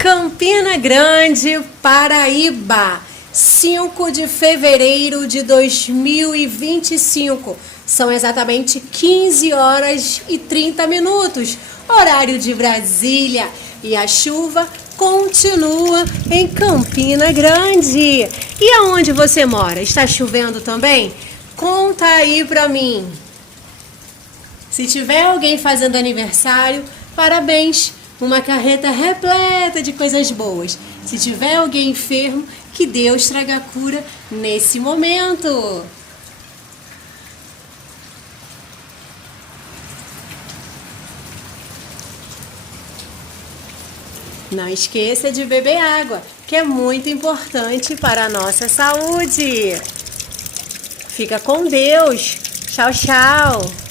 Campina Grande, Paraíba, 5 de fevereiro de 2025. São exatamente 15 horas e 30 minutos, horário de Brasília. E a chuva continua em Campina Grande. E aonde você mora? Está chovendo também? Conta aí pra mim. Se tiver alguém fazendo aniversário, parabéns! Uma carreta repleta de coisas boas. Se tiver alguém enfermo, que Deus traga a cura nesse momento. Não esqueça de beber água, que é muito importante para a nossa saúde. Fica com Deus. Tchau, tchau.